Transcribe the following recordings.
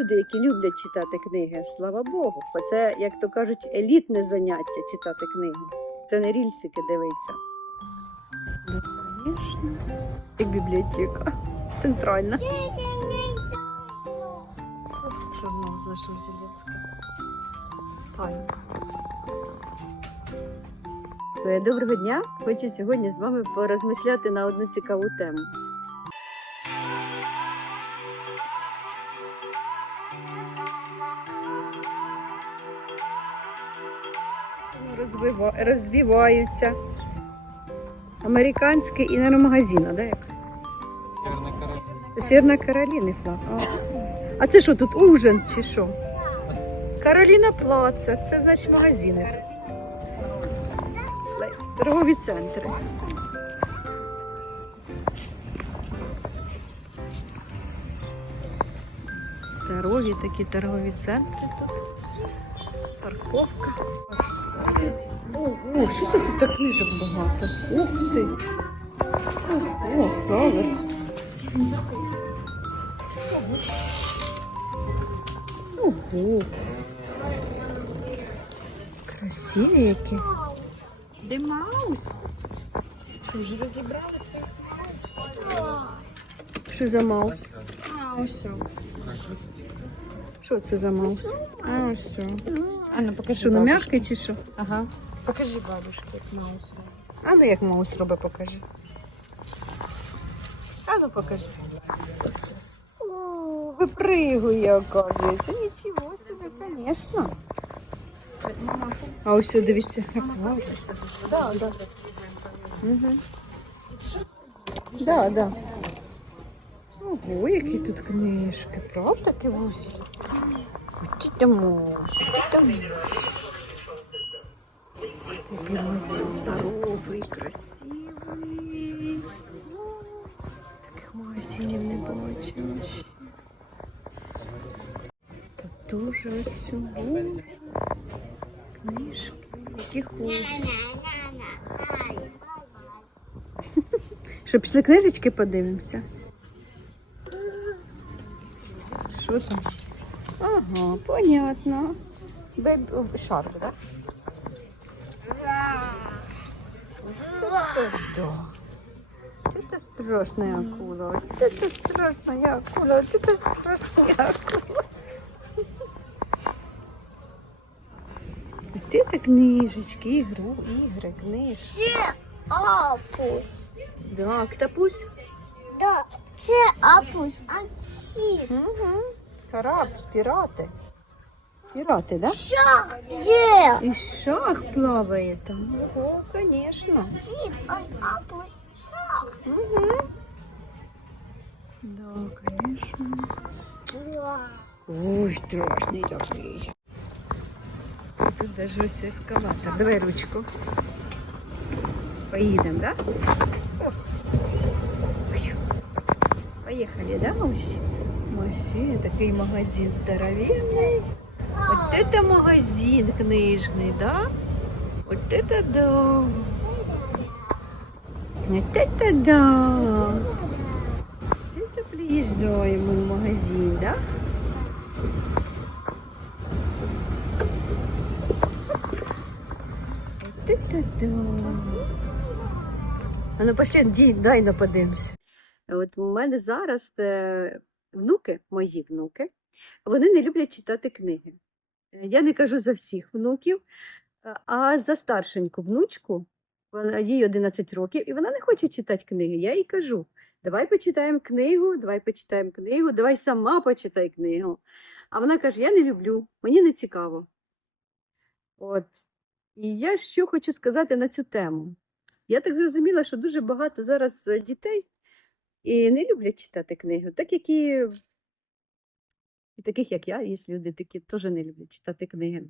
люди, які люблять читати книги. Слава Богу. Бо це, як то кажуть, елітне заняття читати книги. Це не рільсики дивиться. Ну, звісно. Як бібліотека. Центральна. Журнал з нашого Зеленського. Тайна. Е, Доброго дня! Хочу сьогодні з вами порозмишляти на одну цікаву тему. Розвива... Розвиваються. Американський іномагазин, да, як? Северная Каролина. Сєвєрна Кароліни флаг. А. а це що тут ужин чи що? Кароліна Плаца, це значить магазини. Торгові центри. Здорові такі торгові центри тут. Парковка. О, що це тут так книжок багато? Ух ти! О, правда. Ого. Красиві які. Де маус? Що вже розібрали? Що за маус? Ось. що. Це за маус? А, що. А, ну покажи. Що, на бабушці. м'який чи що? Ага. Покажи бабушці, як маус. А ну як маус робить, покажи. А ну покажи. О, випригує, оказується. Нічого собі, звісно. А ось сюди дивіться, як гарно. Да, да. Угу. Да, да. Ого, які тут книжки, правда, Кивусі? Ти там можеш, ти там можеш. Здоровий, красивий. Таких магазинів не бачила ще. Тут дуже сюди. Книжки, які хочеш. Що, пішли книжечки подивимося? Що там? Ага, понятно. Беб... Шарк, так? Да. Это страшная акула. Вот Это страшная акула. Вот Это страшная акула. Вот это книжечки, игру, игры, книжки. Це апус. Да, ктапусь. Да, це апус, а ці Угу. Корабль, пираты. Пираты, да? шах є. И шах плавает там. Ого, конечно. Ці он апус шах. Угу. Да, конечно. Ой, страшный такой. Тут даже ось эскалатор. Давай ручку. Поедем, да? О. Ой. Поехали, да, Мусь? Машина, такой магазин здоровенный. Вот это магазин книжный, да? Вот это да. Вот это да. Это приезжаем мы в магазин, да? Вот это да. А ну пошли, ді- дай ну подивимося. От у мене зараз е, внуки, мої внуки, вони не люблять читати книги. Е, Я не кажу за всіх внуків, е, а за старшеньку внучку, їй 11 років, і вона не хоче читати книги. Я їй кажу: давай почитаємо книгу, давай почитаємо книгу, давай сама почитай книгу. А вона каже: Я не люблю, мені не цікаво. От. І я що хочу сказати на цю тему. Я так зрозуміла, що дуже багато зараз е, дітей і не люблять читати книги, так як і, і таких, як я, є люди такі теж не люблять читати книги.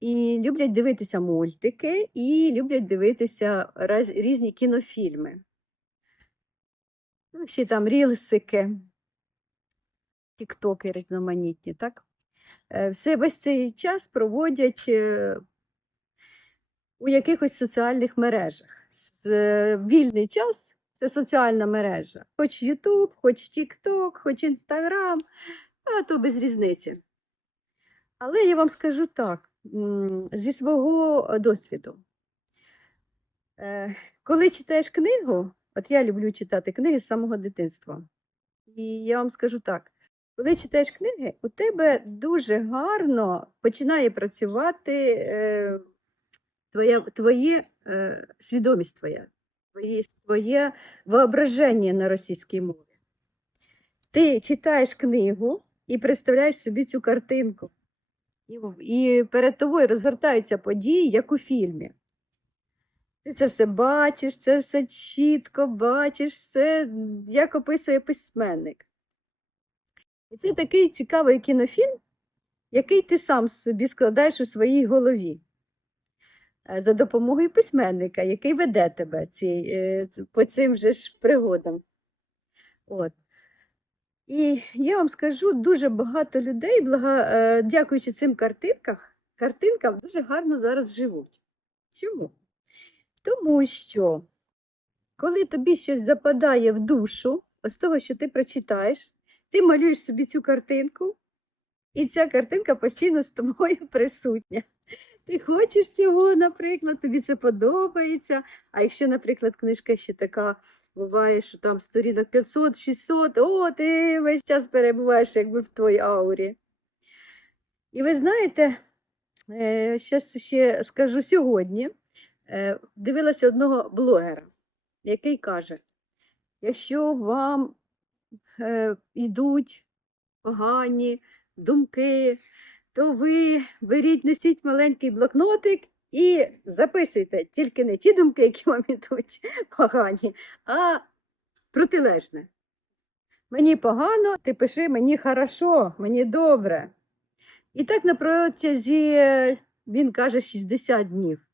І люблять дивитися мультики, і люблять дивитися раз- різні кінофільми. Ну, ще там рілсики, тіктоки різноманітні, так? Е, Все весь цей час проводять е, у якихось соціальних мережах. Е, Вільний час це соціальна мережа. Хоч YouTube, хоч TikTok, хоч Instagram, а то без різниці. Але я вам скажу так, зі свого е, досвіду. Е, Коли читаєш книгу, от я люблю читати книги з самого дитинства. І я вам скажу так: коли читаєш книги, у тебе дуже гарно починає працювати е, твоя, твоє свідомість твоя, твоє, твоє воображення на російській мові. Ти читаєш книгу і представляєш собі цю картинку. І, перед тобою розгортаються події, як у фільмі. Ти це все бачиш, це все чітко бачиш, все, як описує письменник. І це такий цікавий кінофільм, який ти сам собі складаєш у своїй голові за допомогою письменника, який веде тебе ці, е, по цим же ж пригодам. От. І я вам скажу, дуже багато людей, блага, е, дякуючи цим картинках, картинкам, дуже гарно зараз живуть. Чому? Тому що, коли тобі щось западає в душу, з того, що ти прочитаєш, ти малюєш собі цю картинку, і ця картинка постійно з тобою присутня. Ти хочеш цього, наприклад, тобі це подобається. А якщо, наприклад, книжка ще така буває, що там сторінок 500-600, о, ти весь час перебуваєш якби в твоїй аурі. І ви знаєте, е, щас ще скажу сьогодні, е, дивилася одного блогера, який каже: якщо вам е, йдуть погані думки, то ви беріть, несіть маленький блокнотик і записуйте тільки не ті думки, які вам ідуть погані, а протилежне. Мені погано, ти пиши мені хорошо, мені добре. І так на протязі, він каже, 60 днів.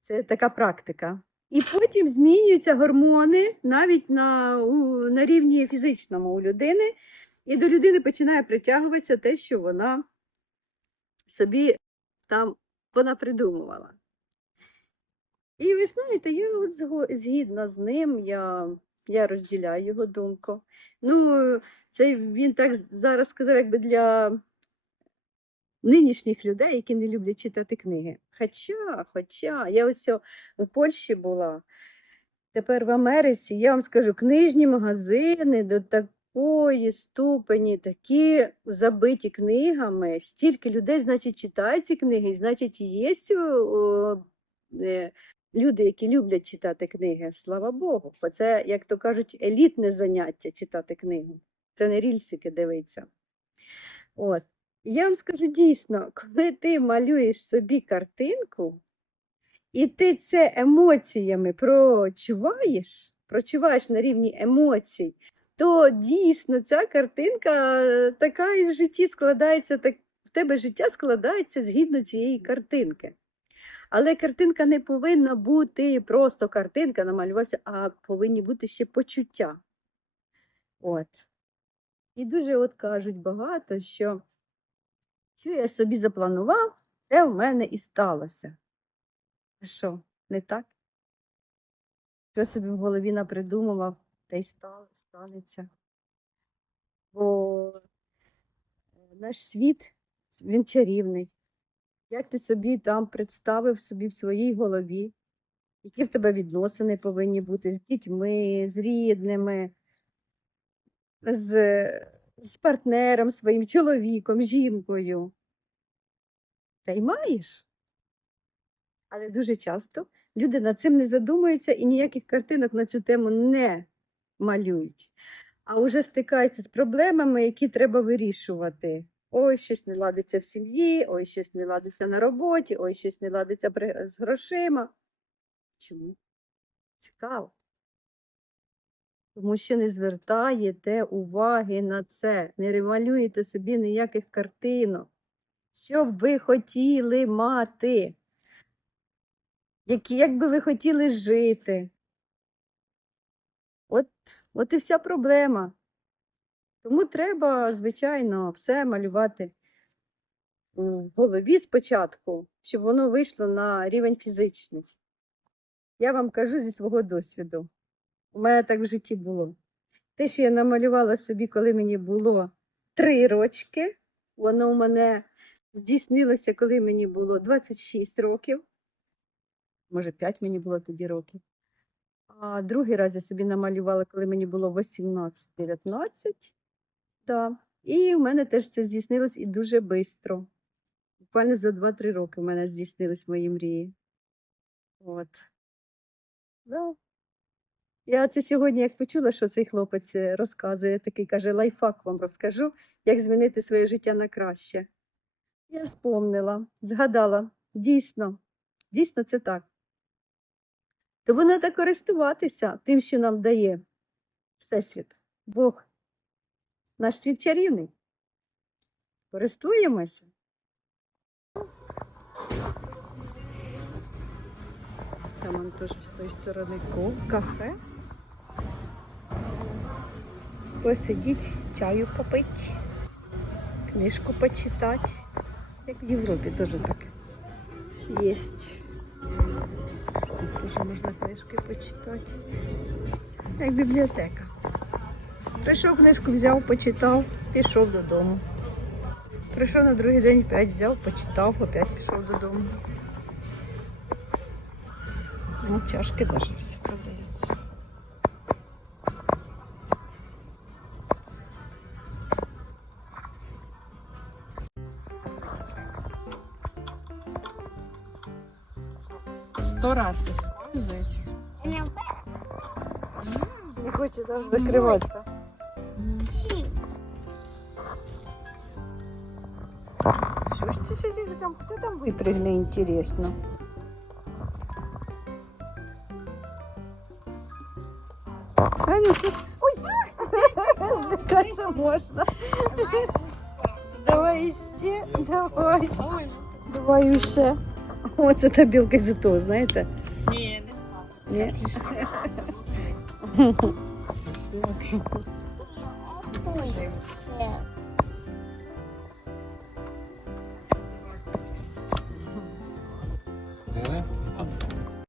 Це така практика. І потім змінюються гормони навіть на, у, на рівні фізичному у людини, і до людини починає притягуватися те, що вона собі там понапридумувала. І ви знаєте, я от згідна з ним, я, я розділяю його думку. Ну, це він так зараз сказав, якби для нинішніх людей, які не люблять читати книги. Хоча, хоча, я ось у Польщі була, тепер в Америці, я вам скажу, книжні магазини до такої ступені, такі забиті книгами, стільки людей, значить, читають ці книги, і значить, є е, люди, які люблять читати книги. Слава Богу. Бо це, як то кажуть, елітне заняття читати книгу. Це не рільсики дивиться. От. Я вам скажу дійсно, коли ти малюєш собі картинку, і ти це емоціями прочуваєш, прочуваєш на рівні емоцій, то дійсно ця картинка е, така і в житті складається, так в тебе життя складається згідно цієї картинки. Але картинка не повинна бути просто картинка намалювався, а повинні бути ще почуття. От. І дуже от кажуть багато, що що я собі запланував, те в мене і сталося. Що, не так? Що собі в голові напридумував, те й станеться. Бо е, наш світ, він чарівний. Як ти собі там представив собі в своїй голові, які в тебе відносини повинні бути з дітьми, з рідними, з, з партнером своїм, чоловіком, жінкою. Та й маєш. Але дуже часто люди над цим не задумуються і ніяких картинок на цю тему не малюють, а вже стикаються з проблемами, які треба вирішувати. Ой, щось не ладиться в сім'ї, ой, щось не ладиться на роботі, ой, щось не ладиться з грошима. Чому? Цікаво. Тому що не звертаєте уваги на це, не малюєте собі ніяких картинок. Що б ви хотіли мати? Як би ви хотіли жити? От, от і вся проблема. Тому треба, звичайно, все малювати в голові спочатку, щоб воно вийшло на рівень фізичний. Я вам кажу зі свого досвіду. У мене так в житті було. Те, що я намалювала собі, коли мені було три рочки. Воно у мене здійснилося, коли мені було 26 років. Може, 5 мені було тоді років. А другий раз я собі намалювала, коли мені було 18-19. Да. І в мене теж це здійснилось і дуже швидко. Буквально за 2-3 роки в мене здійснились мої мрії. От. Да. Я це сьогодні, як почула, що цей хлопець е, розказує, такий каже, лайфхак вам розкажу, як змінити своє життя на краще. Я вспомнила, згадала, дійсно, дійсно це так. Тому треба користуватися тим, що нам дає Всесвіт, Бог, наш світ чарівний. Користуємося. Там он теж з тої сторони ко- кафе. Посидіть, чаю попити, книжку почитати. Як в Європі теж таке. Єсть. Книжки почитати. Як бібліотека. Прийшов книжку, взяв, почитав, пішов додому. Прийшов на другий день, опять взяв, почитав, опять пішов додому. Ну, чашки даже все продаються. Сто раз использують. Не хоче даже закриватися. Чик. Що ж ти сидиш там? Хто там випрягне, інтересно? А ну тут. Ой! Злякатися можна. Давай ще, давай. Давай ще. Оце та білка з того, Yeah.